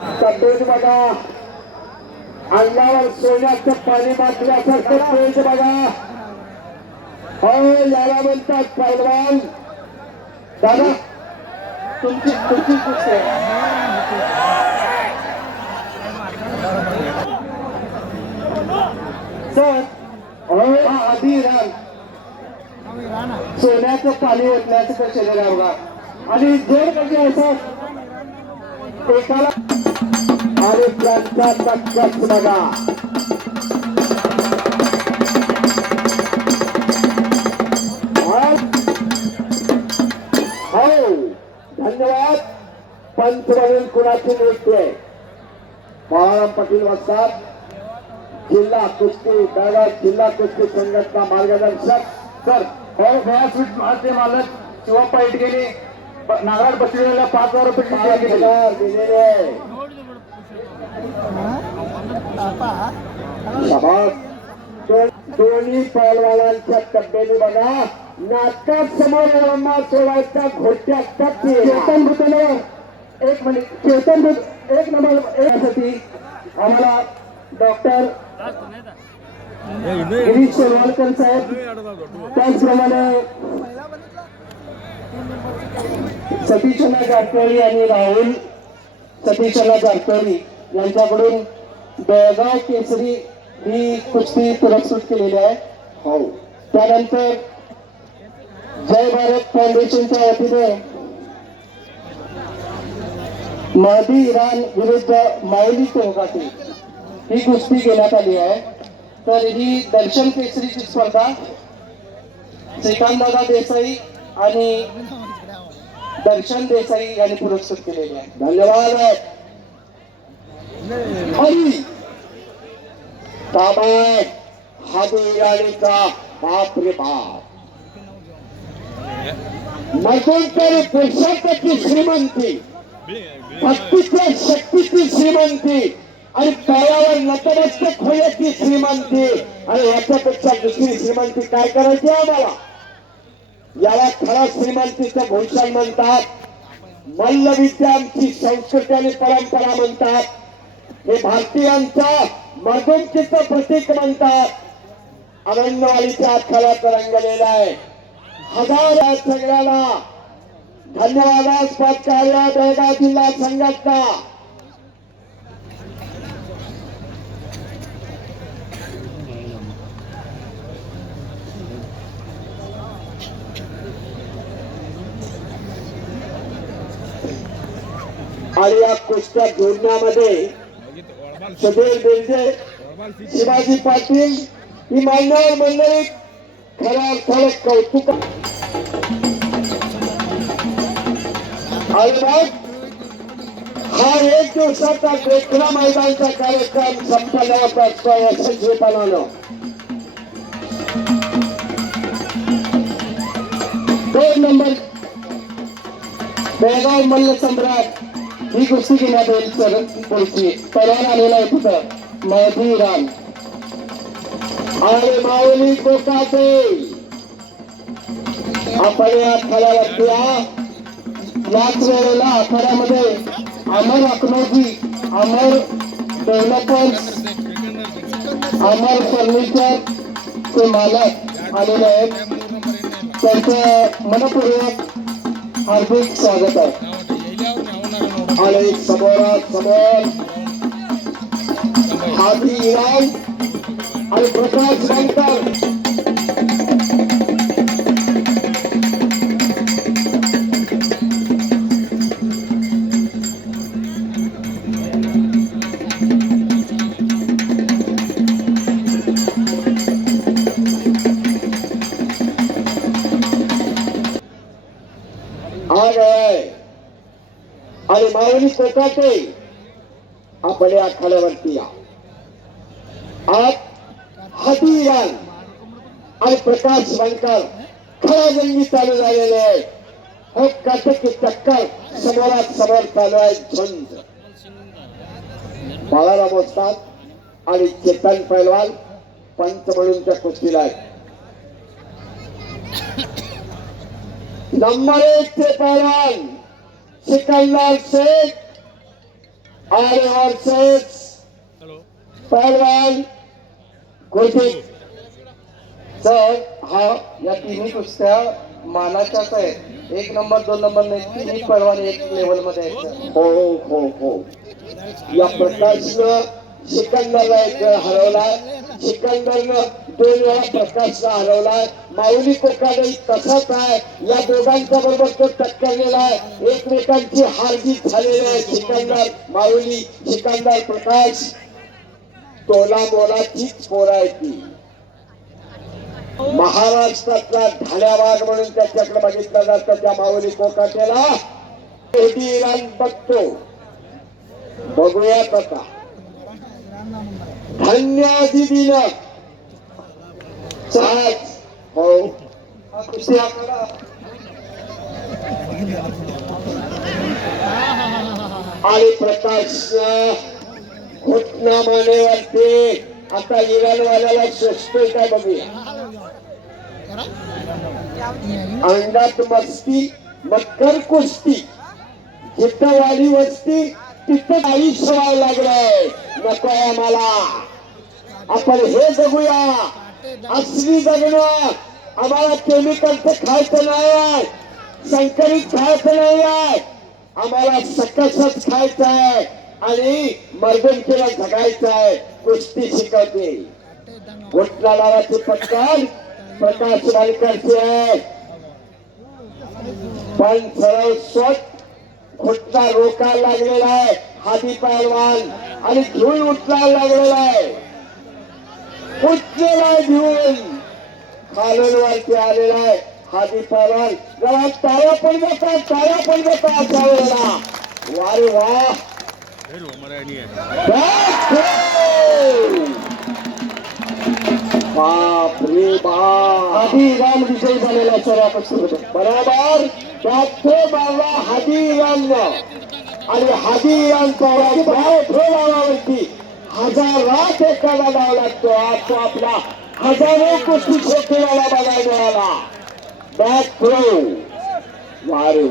तब्येत बघा अंगावर सोन्याचं पाणी मातल्यासारखं पेट बघा हो याला म्हणतात पैलवान दादा तुमची तुमची कुस्ती सर. हो हा आधी रान सोन्याचं पाणी ओतण्याचं तर शरीर आहे बघा आणि जर कधी असं एकाला आणि त्यांचा टक्कच बघा हो धन्यवाद. पंतप्रधान कुणाची नियुक्ती आहे? बाळाराम पाटील वाजतात जिल्हा कुस्ती दादा जिल्हा कुस्ती संघटना मार्गदर्शक. सर हो व्यासपीठ स्वीट मालक शिवम पाईट गेले. नागराज बसलेला पाच हजार रुपये दोन्ही पहलवानांच्या तब्येती बघा. नाटकात समोर सोडायचा घोट्या चेतन भूतनवर एक मिनिट. चेतन भूत एक नंबर यासाठी आम्हाला डॉक्टर गिरीश सोनवलकर साहेब त्याचप्रमाणे सतीशना जारकरी आणि राहुल सतीशना जारकरी यांच्याकडून बेळगाव केसरी ही कुस्ती पुरस्कृत केलेली आहे. हो. त्यानंतर जय भारत फाउंडेशनच्या वतीने महदी इराण विरुद्ध माऊली चौकाटी ही कुस्ती घेण्यात आली आहे. तर ही दर्शन केसरीची स्पर्धा श्रीकांतदादा देसाई आणि दर्शन देसाई यांनी पुरस्कृत केलेले आहे. धन्यवाद. हरी. ताबाद हादी बाप रे बाप मधुंतरी पुरुषार्थाची श्रीमंती भक्तीच्या शक्तीची श्रीमंती आणि तळावर नतमस्तक होण्याची श्रीमंती आणि याच्यापेक्षा दुसरी श्रीमंती काय करायची आम्हाला? याला खरा श्रीमंतीचं भूषण म्हणतात. मल्लविद्या आमची संस्कृती आणि परंपरा म्हणतात. हे भारतीयांचा मर्दुमकीचं प्रतीक म्हणतात. आनंदवाडीच्या आखाड्यात रंगलेला आहे. हजार सगळ्याला धन्यवादास्पद कार्य बेळगाव जिल्हा संघटना. आणि या कुस्त्या जोडण्यामध्ये सुधीर बेंजे शिवाजी पाटील ही मान्यवर मंडळी खऱ्या अर्थाने कौतुक हा एक दिवसाचा देखणा मैदानचा कार्यक्रम संपन्नात असतो यशस्वीपणानं दोन नंबर बेळगाव मल्ल सम्राट ही कुस्ती घेण्यात येईल सर परवान आलेला आहे तिथं. महदी राम. आणि माऊली कोकाटे. आपण या आखाड्यावरती याच वेळेला आठवड्यामध्ये अमर अकनोजी अमर डेव्हलपर्स अमर फर्निचर चे मालक आलेले आहेत. त्यांचं मनपूर्वक हार्दिक स्वागत आहे. आणि समोरात समोर हाती इराण आणि प्रकाश शंकर आ गए आणि माऊली स्वतःचे. आपण या खाण्यावरती या. आज हाती आणि प्रकाश शंकर खरा जंगी चालू झालेले आहे. हो की चक्कर? समोरात समोर चालू आहे झुंज. बाळाला मोजतात आणि चेतन पैलवान पंच म्हणून त्या कुस्तीला आहे. नंबर एक चे पैलवान. सिकंदर शेख आणि वर्सेस पहलवान खुर्शी तर हा या तिन्ही कुस्त्या मानाच्याच आहेत एक नंबर दोन नंबर नाही तिन्ही परवाने एक लेवलमध्ये हो हो हो. या प्रकाशनं सिकंदरला एक वेळ हरवलाय सिकंदरनं दोन वेळा प्रकाशचा हरवलाय माऊली कोकाडे तसाच आहे. या दोघांच्या बरोबर तो टक्करलेला आहे एकमेकांची हारजीत झालेली आहे. सिकंदर माऊली सिकंदर प्रकाश तोला मोलाचीच पोर आहे महाराष्ट्रातला ढाल्यावाग म्हणून त्याच्याकडे बघितलं जातं त्या माऊली कोकाटेला. बघतो. बघूयात आता. धन्य दिदीनं आज हो. आपल्याला आणि प्रकाश चटना माने वाटते आता इराणवाल्याला शोषतोय काय बघूया. अंडात मस्ती मकर कुस्ती जिथं वस्ती तिथं आयुष्य व्हावं लागलंय नको आम्हाला. आपण हे जगूया असली जगणं आम्हाला केमिकलचं खायचं नाही आहे. संकरित खायचं नाही आहे. आम्हाला सकसच खायचं आहे. आणि मर्दनकीला जगायचं आहे. कुस्ती शिकवते. घोटला लावाची पटकन प्रकाश वालकरची आहे. पण सरळ स्वच्छ घुटना रोकायला लागलेला आहे. हाती पहलवान आणि धुळ उठवायला लागलेला आहे. उठलेला आहे धुळ. खालून वरती आलेला आहे. हाती पहलवान. जरा तारा पण जातात तारा पण जातात अशा वेळेला वारे वा. बाप रे बाप. आधी राम विजयी झालेला आहे सर्व बरोबर? त्याचे बाबा हादी इराणनं आणि हादी इराणचा बाय ठेवावरती हजारात एकाला डाव लागतो. आज तो आपला हजारो कुस्ती क्षेत्राला बघायला मिळाला. बॅक थ्रो वारे.